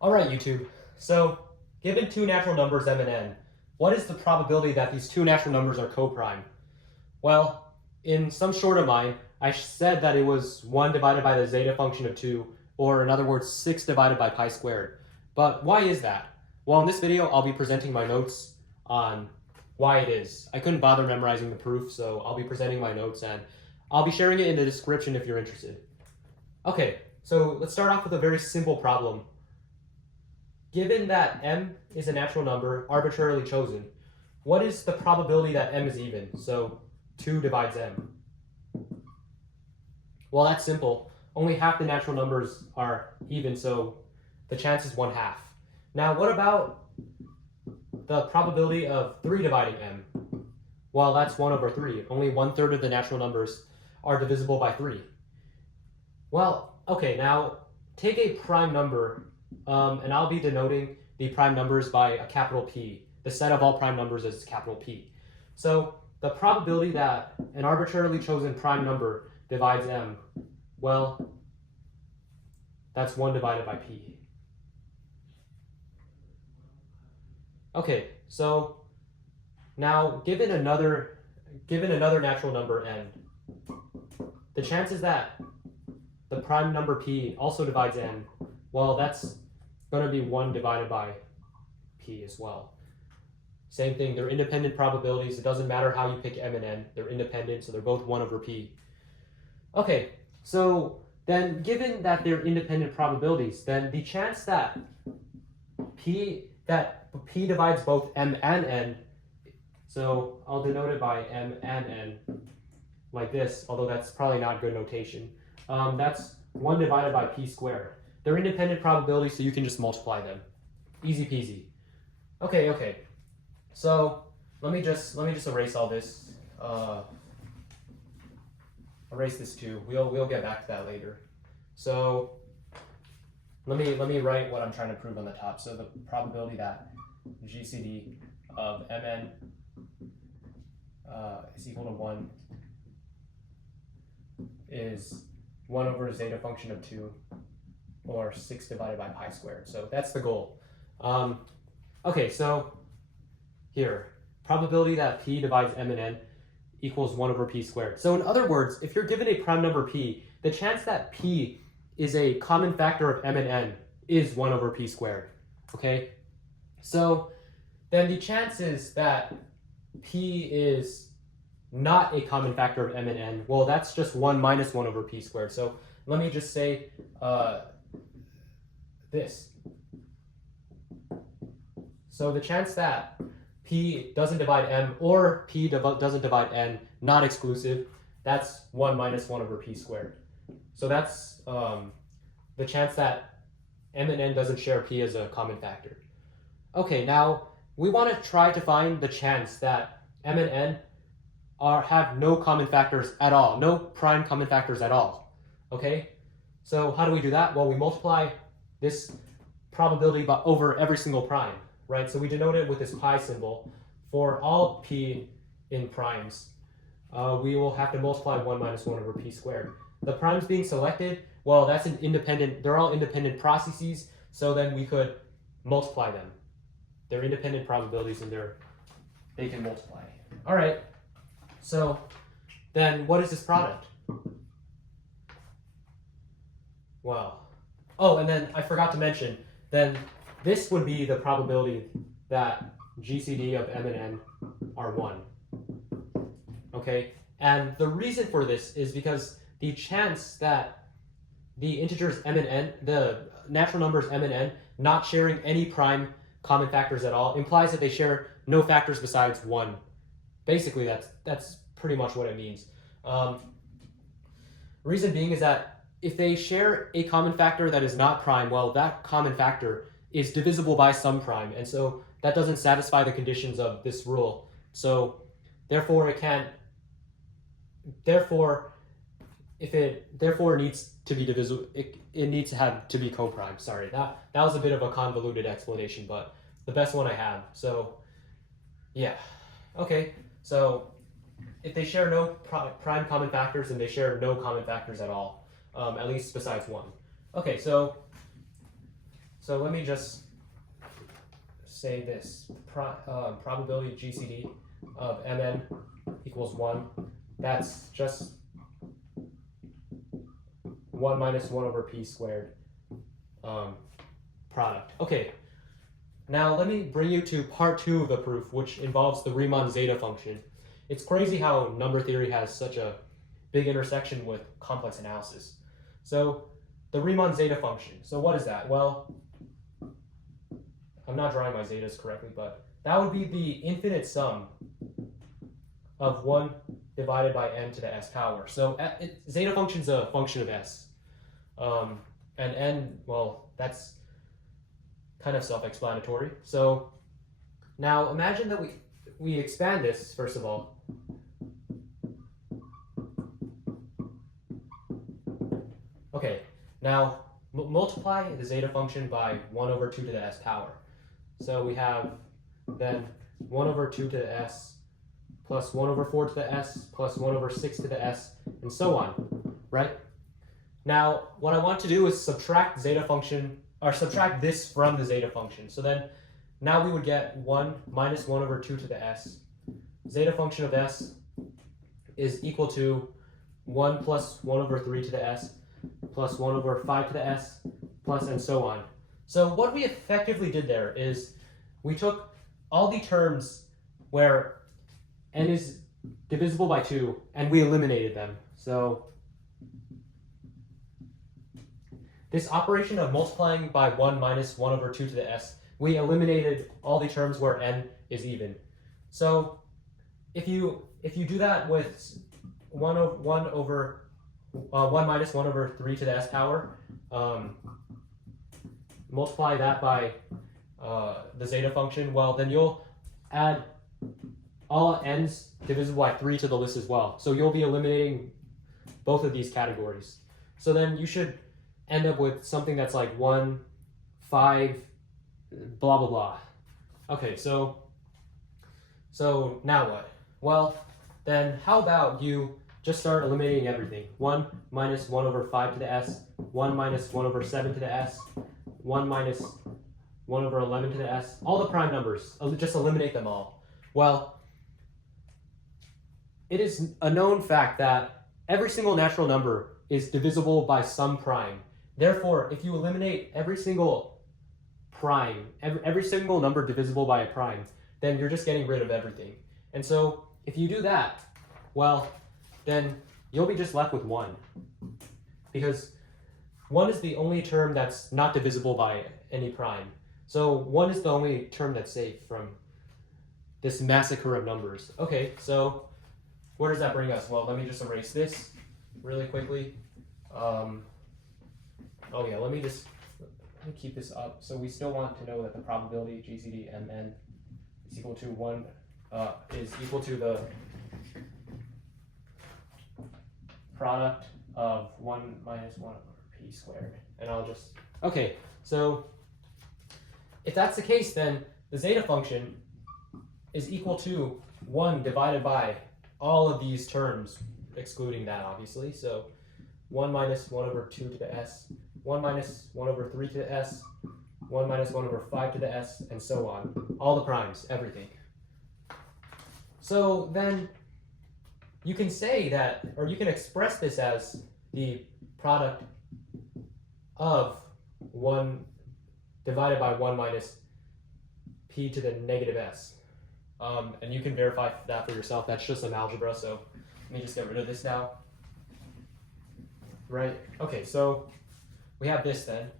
All right, YouTube. So, given two natural numbers m and n, what is the probability that these two natural numbers are coprime? Well, in some short of mine, I said that it was 1 divided by the zeta function of 2, or in other words, 6 divided by pi squared. But why is that? Well, in this video, I'll be presenting my notes on why it is. I couldn't bother memorizing the proof, so I'll be presenting my notes, and I'll be sharing it in the description if you're interested. Okay, so let's start off with a very simple problem. Given that m is a natural number arbitrarily chosen, what is the probability that m is even? So 2 divides m. Well, that's simple. Only half the natural numbers are even, so the chance is 1/2. Now, what about the probability of 3 dividing m? Well, that's 1/3. Only 1/3 of the natural numbers are divisible by 3. Well, okay, now take a prime number, and I'll be denoting the prime numbers by a capital P. The set of all prime numbers is capital P. So the probability that an arbitrarily chosen prime number divides m, well, that's 1 divided by P. Okay, so now given another natural number n, the chances that the prime number P also divides n, well, that's going to be 1 divided by P as well. Same thing, they're independent probabilities. It doesn't matter how you pick m and n. They're independent, so they're both 1/P. Okay, so then given that they're independent probabilities, then the chance that P divides both m and n, so I'll denote it by m and n like this, although that's probably not good notation. That's 1 divided by P squared. They're independent probabilities, so you can just multiply them. Easy peasy. Okay. So let me just erase all this. Erase this too. We'll get back to that later. So let me write what I'm trying to prove on the top. So the probability that GCD of mn is equal to 1 is 1/zeta function of 2, or 6 divided by pi squared. So that's the goal. Okay, so here, probability that P divides m and n equals 1/P squared. So in other words, if you're given a prime number P, the chance that P is a common factor of m and n is 1/P squared. Okay, so then the chances that P is not a common factor of m and n, well, that's just 1 minus 1/P squared. So let me just say this. So the chance that P doesn't divide m or P doesn't divide n, not exclusive, that's 1 minus 1/P squared. So that's the chance that m and n doesn't share P as a common factor. Okay, now we want to try to find the chance that m and n have no common factors at all, no prime common factors at all. Okay, so how do we do that? Well, we multiply this probability over every single prime, right? So we denote it with this pi symbol. For all P in primes, we will have to multiply 1 minus 1/P squared. The primes being selected, well, that's an independent, they're all independent processes, so then we could multiply them. They're independent probabilities and they can multiply. All right, so then what is this product? Well, oh, and then I forgot to mention, then this would be the probability that GCD of m and n are 1. Okay, and the reason for this is because the chance that the integers m and n, the natural numbers m and n, not sharing any prime common factors at all implies that they share no factors besides 1. Basically, that's pretty much what it means. Reason being is that if they share a common factor that is not prime, well, that common factor is divisible by some prime, and so that doesn't satisfy the conditions of this rule. So therefore it needs to be divisible, it needs to be coprime. Sorry, that was a bit of a convoluted explanation, but the best one I have. So yeah, okay, so if they share no prime common factors, then they share no common factors at all, at least besides 1. Okay, so So let me just say this, probability GCD of Mn equals 1. That's just 1 minus 1 over p squared product. Okay, now let me bring you to part 2 of the proof, which involves the Riemann zeta function. It's crazy how number theory has such a big intersection with complex analysis. So the Riemann zeta function. So what is that? Well, I'm not drawing my zetas correctly, but that would be the infinite sum of 1 divided by n to the s power. So zeta function is a function of s. And n, well, that's kind of self-explanatory. So now imagine that we expand this, first of all. Okay, now multiply the zeta function by 1 over 2 to the s power. So we have then 1 over 2 to the s plus 1 over 4 to the s plus 1 over 6 to the s, and so on, right? Now, what I want to do is subtract zeta function, or subtract this from the zeta function. So then, now we would get 1 minus 1 over 2 to the s. Zeta function of s is equal to 1 plus 1 over 3 to the s plus 1 over 5 to the s plus and so on. So what we effectively did there is we took all the terms where n is divisible by 2 and we eliminated them. So this operation of multiplying by 1 minus 1 over 2 to the s, we eliminated all the terms where n is even. So if you do that with 1 minus 1 over 3 to the s power, multiply that by the zeta function, well, then you'll add all n's divisible by 3 to the list as well. So you'll be eliminating both of these categories. So then you should end up with something that's like 1, 5, blah, blah, blah. Okay, so now what? Well, then how about you just start eliminating everything. 1 minus 1 over 5 to the s, 1 minus 1 over 7 to the s, 1 minus 1 over 11 to the s, all the prime numbers, just eliminate them all. Well, it is a known fact that every single natural number is divisible by some prime. Therefore, if you eliminate every single prime, every single number divisible by a prime, then you're just getting rid of everything. And so if you do that, well, then you'll be just left with 1. Because 1 is the only term that's not divisible by any prime. So 1 is the only term that's safe from this massacre of numbers. Okay, so where does that bring us? Well, let me just erase this really quickly. Oh yeah, let me keep this up. So we still want to know that the probability GCD Mn is equal to 1, is equal to the product of 1 minus 1 over p squared. And I'll just, okay, so if that's the case, then the zeta function is equal to 1 divided by all of these terms, excluding that obviously. So 1 minus 1 over 2 to the s, 1 minus 1 over 3 to the s, 1 minus 1 over 5 to the s, and so on. All the primes, everything. So then you can say that, or you can express this as the product of 1 divided by 1 minus p to the negative s. And you can verify that for yourself. That's just some algebra, so let me just get rid of this now. Right, okay, so we have this then.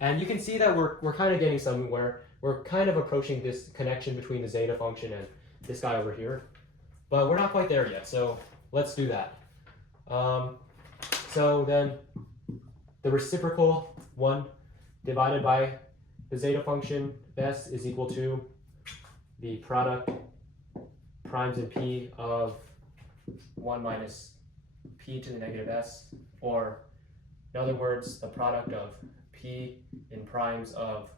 And you can see that we're kind of getting somewhere. We're kind of approaching this connection between the zeta function and this guy over here. But we're not quite there yet, so let's do that. So then the reciprocal 1 divided by the zeta function s is equal to the product primes in p of 1 minus p to the negative s, or in other words, the product of p in primes of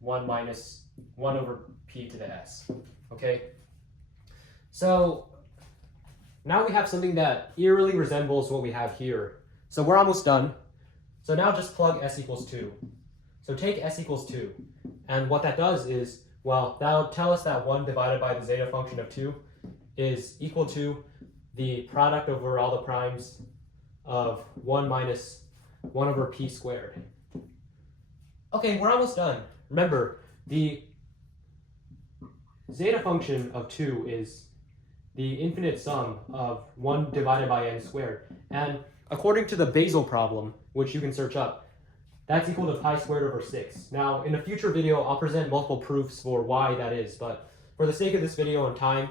1 minus 1 over p to the s. Okay? So now we have something that eerily resembles what we have here. So we're almost done. So now just plug s equals 2. So take s equals 2. And what that does is, well, that'll tell us that 1 divided by the zeta function of 2 is equal to the product over all the primes of 1 minus 1 over p squared. Okay, we're almost done. Remember, the zeta function of 2 is the infinite sum of 1 divided by n squared. And according to the Basel problem, which you can search up, that's equal to pi squared over 6. Now, in a future video, I'll present multiple proofs for why that is, but for the sake of this video and time,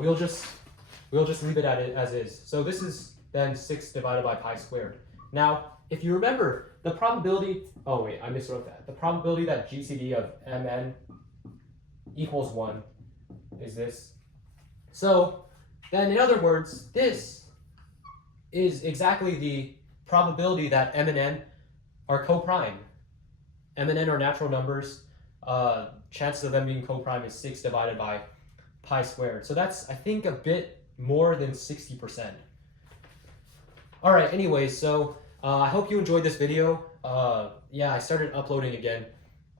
we'll just leave it as is. So this is then 6 divided by pi squared. Now, if you remember, the probability, oh wait, I miswrote that. The probability that GCD of mn equals 1 is this. So then in other words, this is exactly the probability that m and n are coprime. M and n are natural numbers. Chances of them being coprime is 6 divided by pi squared. So that's, I think, a bit more than 60%. All right, anyways, so I hope you enjoyed this video. Yeah, I started uploading again.